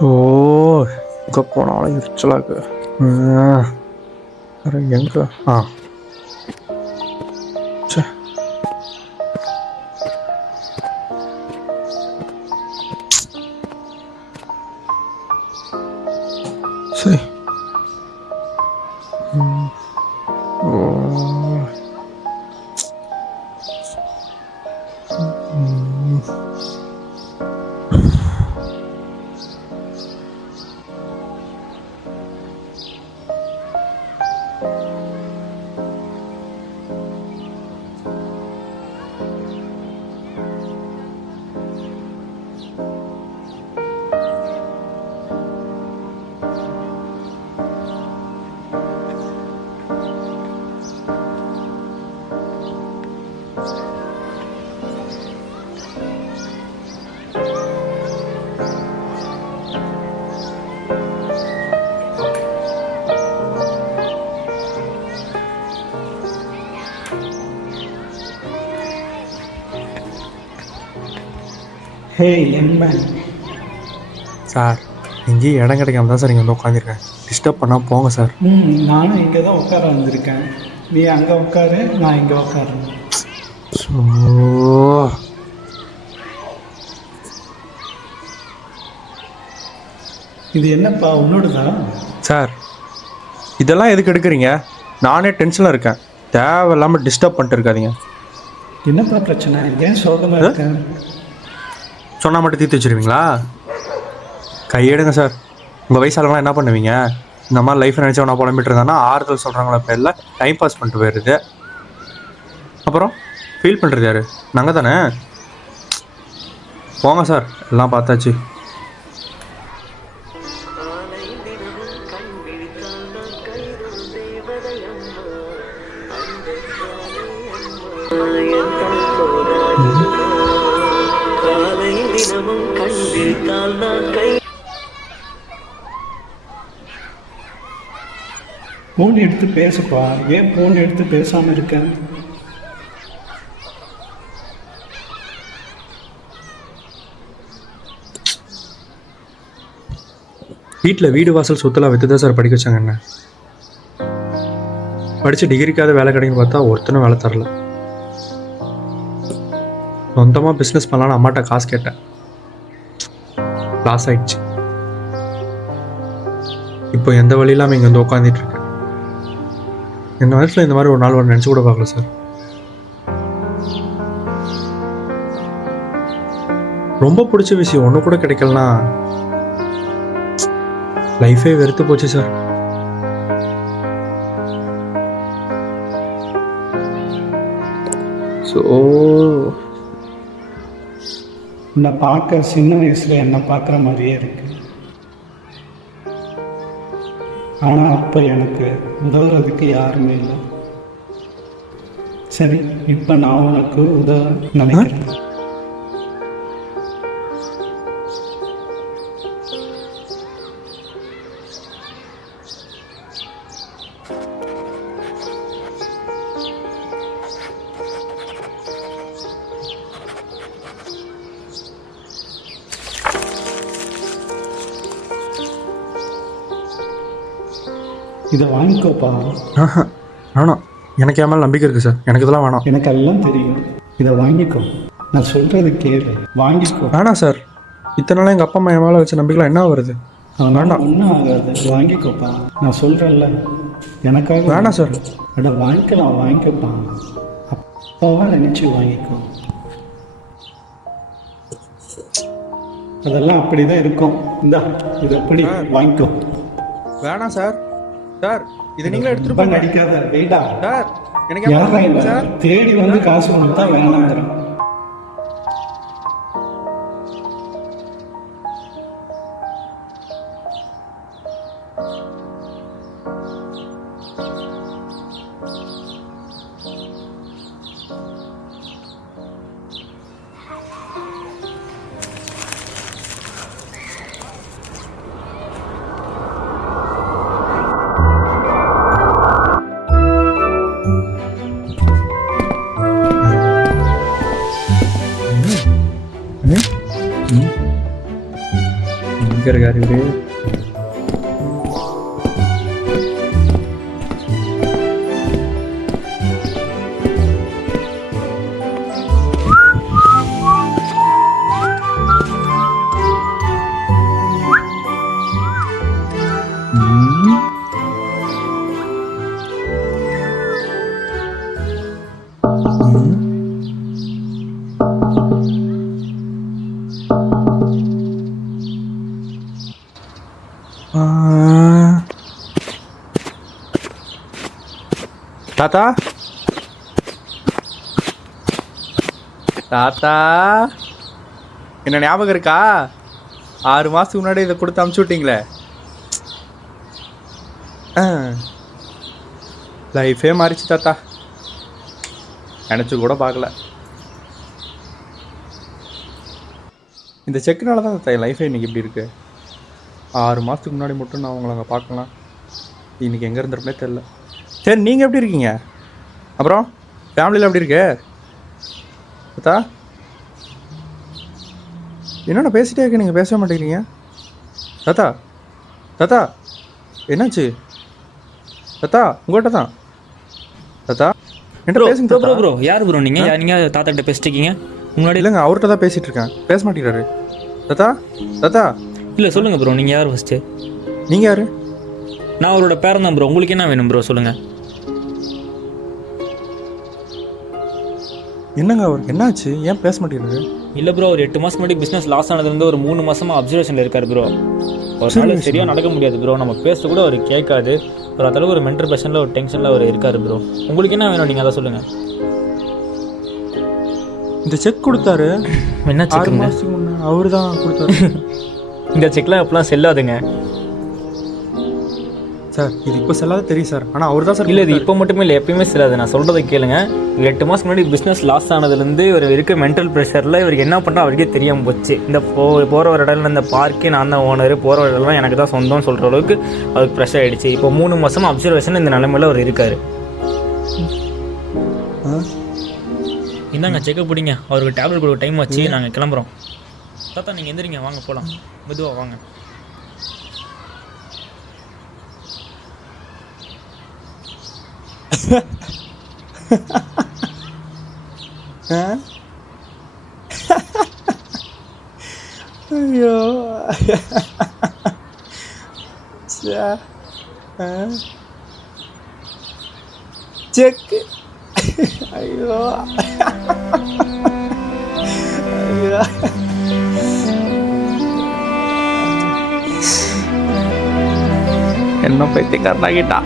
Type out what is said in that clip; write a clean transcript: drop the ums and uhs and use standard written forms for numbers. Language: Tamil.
ஸோ எங்கே போனாலும் எரிச்சலாக்கு வேறு எங்கே சே சரி ஹே எம்மன் சார் எங்கேயும் இடம் கிடைக்காம தான் சார் இங்கே வந்து உட்காந்துருக்கேன். டிஸ்டர்ப் பண்ணால் போங்க சார். நானும் இங்கே தான் உட்கார வந்திருக்கேன். நீ அங்கே உட்காரு, நான் இங்கே உட்காருறேன். ஸோ இது என்னப்பா உன்னோடுதான்? சார் இதெல்லாம் எதுக்கு எடுக்கிறீங்க? நானே டென்ஷனில் இருக்கேன். தேவையில்லாமல் டிஸ்டர்ப் பண்ணிட்டு இருக்காதீங்க. என்னப்பா பிரச்சனை? ஏன் சோகமாக இருக்கேன்? சொன்னால் மட்டும் தீர்த்து வச்சுருவீங்களா? கையெடுங்க சார். உங்கள் வயசாலலாம் என்ன பண்ணுவீங்க? இந்த மாதிரி லைஃப் நினச்சி ஒன்றா புலம்பிட்டு இருந்தாங்கன்னா ஆறுதல் சொல்கிறாங்களா பேரில் டைம் பாஸ் பண்ணிட்டு போயிடுது. அப்புறம் ஃபீல் பண்ணுறது யார்? நாங்கள் தானே. போங்க சார், எல்லாம் பார்த்தாச்சு. ஃபோன் எடுத்து பேசுப்பா. ஏன் ஃபோன் எடுத்து பேசாமல் இருக்கேன்? வீட்டில் வீடு வாசல் சொத்தெல்லாம் விற்று தான் சார் படிக்க வச்சாங்க. என்ன படித்து டிகிரிக்காவது வேலை கிடைக்குன்னு பார்த்தா ஒருத்தனும் வேலை தரல. சொந்தமாக பிஸ்னஸ் பண்ணலான்னு அம்மாட்ட காசு கேட்டேன். லாஸ் ஆயிடுச்சு. இப்போ எந்த வழி இல்லாமல் இங்கே வந்து உட்காந்துட்டு இருக்கேன். என் வயசில் இந்த மாதிரி ஒரு நாள் நினச்சி கூட பார்க்கல சார். ரொம்ப பிடிச்ச விஷயம் ஒன்று கூட கிடைக்கலனா லைஃபே வெறுத்து போச்சு சார். ஸோ உன்னை பார்க்க சின்ன வயசில் என்னை பார்க்குற மாதிரியே இருக்கு. ஆனால் அப்போ எனக்கு உதவுறதுக்கு யாருமே இல்லை. சரி, இப்போ நான் உனக்கு உதவ நினைக்கிறேன். இதை வாங்கிக்கோப்பா. வேணாம், எனக்கு என் மேலே நம்பிக்கை இருக்குது சார். எனக்கு இதெல்லாம் வேணாம். எனக்கு எல்லாம் தெரியும். இதை வாங்கிக்கோ. நான் சொல்கிறது கேளு. வாங்கிக்கோ. வேணாம் சார். இத்தனை நாள் எங்கள் அப்பா அம்மா என் மேலே வச்ச நம்பிக்கைலாம் என்ன வருது? வேண்டாம், ஒன்றும் ஆகாது. வாங்கிக்கோப்பா. நான் சொல்கிறேன்ல, எனக்காக. வேணாம் சார். அட வாங்கிக்கலாம், வாங்கிக்கோப்பா. அப்பாவா நினச்சி வாங்கிக்கோ. அதெல்லாம் அப்படி தான் இருக்கும். இந்தா இது எப்படி வாங்கிக்கோ. வேணாம் சார். சார் இதை நீங்களே எடுத்துட்டு ரொம்ப போங்க நடிக்காத வெயிடா. சார். எனக்கு யாரா ஏன் இல்லை சார்? தேடி வந்து காசு ஒன்று தான் வேணாங்கிறேன். எங்க இருக்காரு இவரு? தாத்தா தாத்தா என்ன ஞாபகம் இருக்கா? 6 மாசத்துக்கு முன்னாடி இதை கொடுத்து அமுச்சு விட்டீங்களே. லைஃபே மாறிச்சு தாத்தா. நினச்சி கூட பார்க்கல. இந்த செக்குனால தான் தாத்தா என் லைஃபே இன்றைக்கி இப்படி இருக்கு. 6 மாதத்துக்கு முன்னாடி மட்டும் நான் உங்களை அங்கே பார்க்கலாம். இன்றைக்கி எங்கே இருந்திருப்பே தெரில. சரி நீங்கள் எப்படி இருக்கீங்க? அப்புறம் ஃபேமிலியில் எப்படி இருக்கு தாத்தா? என்னென்ன பேசிட்டே இருக்க, நீங்கள் பேசவே மாட்டேங்கிறீங்க தாத்தா? தாத்தா என்னாச்சு தாத்தா? உங்கள்கிட்ட தான் தாத்தா என்கிட்ட பேசுங்க ப்ரோ ப்ரோ யார் ப்ரோ நீங்கள் தாத்தா கிட்ட பேசிட்டு இருக்கீங்க? முன்னாடி இல்லைங்க, அவர்கிட்ட தான் பேசிகிட்டு இருக்கேன். பேச மாட்டேங்கிறாரு தாத்தா. தாத்தா இல்லை சொல்லுங்கள் ப்ரோ, நீங்கள் யார் ஃபஸ்ட்டு? நீங்கள் யார்? நான் அவரோட பேரன் தான் ப்ரோ. உங்களுக்கு என்ன வேணும் ப்ரோ சொல்லுங்கள். என்னங்க அவருக்கு என்னாச்சு? ஏன் பேச மாட்டேங்கிறாரு? இல்லை ப்ரோ, ஒரு 8 மாதம் முன்னாடி பிஸ்னஸ் லாஸ் ஆனதுலேருந்து ஒரு 3 மாதமாக அப்சர்வேஷனில் இருக்கார் ப்ரோ. ஒரு நாள் சரியாக நடக்க முடியாது ப்ரோ. நம்ம பேச கூட அவர் கேட்காது. ஒரு அந்தளவுக்கு ஒரு மென்டல் ப்ரெஷனில் ஒரு டென்ஷனில் அவர் இருக்கார் ப்ரோ. உங்களுக்கு என்ன வேணும் நீங்கள் அதை சொல்லுங்கள். இந்த செக் கொடுத்தாரு. என்ன 6 செக்குங்க? மாதத்துக்கு முன்னே அவர் தான் கொடுத்தாரு. இந்த செக்லாம் எப்பெல்லாம் செல்லாதுங்க சார். இது இப்போ செல்லாத தெரியும் சார், ஆனால் அவர் தான் சார். இல்லை இது இப்போ மட்டுமே இல்லை, எப்பயுமே செல்லாது. நான் சொல்கிறத கேளுங்க. 8 மாதம் முன்னாடி பிஸ்னஸ் லாஸ் ஆனதுலேருந்து இவர் இருக்க மென்டல் ப்ரெஷரில் இவருக்கு என்ன பண்ணால் அவருக்கே தெரியாமல் போச்சு. இந்த போகிற ஒரு இடத்துல இந்த பார்க்கே நான் தான் ஓனர், போகிற ஒரு இடம்லாம் எனக்கு தான் சொந்தம்னு சொல்கிற அளவுக்கு அவருக்கு ப்ரெஷர் ஆகிடுச்சு. இப்போ 3 மாதமாக அப்சர்வேஷன் இந்த நிலைமையில் அவர் இருக்கார். இந்தாங்க செக்கப் பிடிங்க. அவருக்கு டேப்லெட் கொடுக்க டைம் ஆச்சு. நாங்கள் கிளம்புறோம். தாத்தா நீங்கள் எந்திரிங்க, வாங்க போகலாம். மெதுவாக வாங்க. ஐயோ செக். ஐயோ ஐயோ என்ன பைத்தியக்காரனாகிட்டா.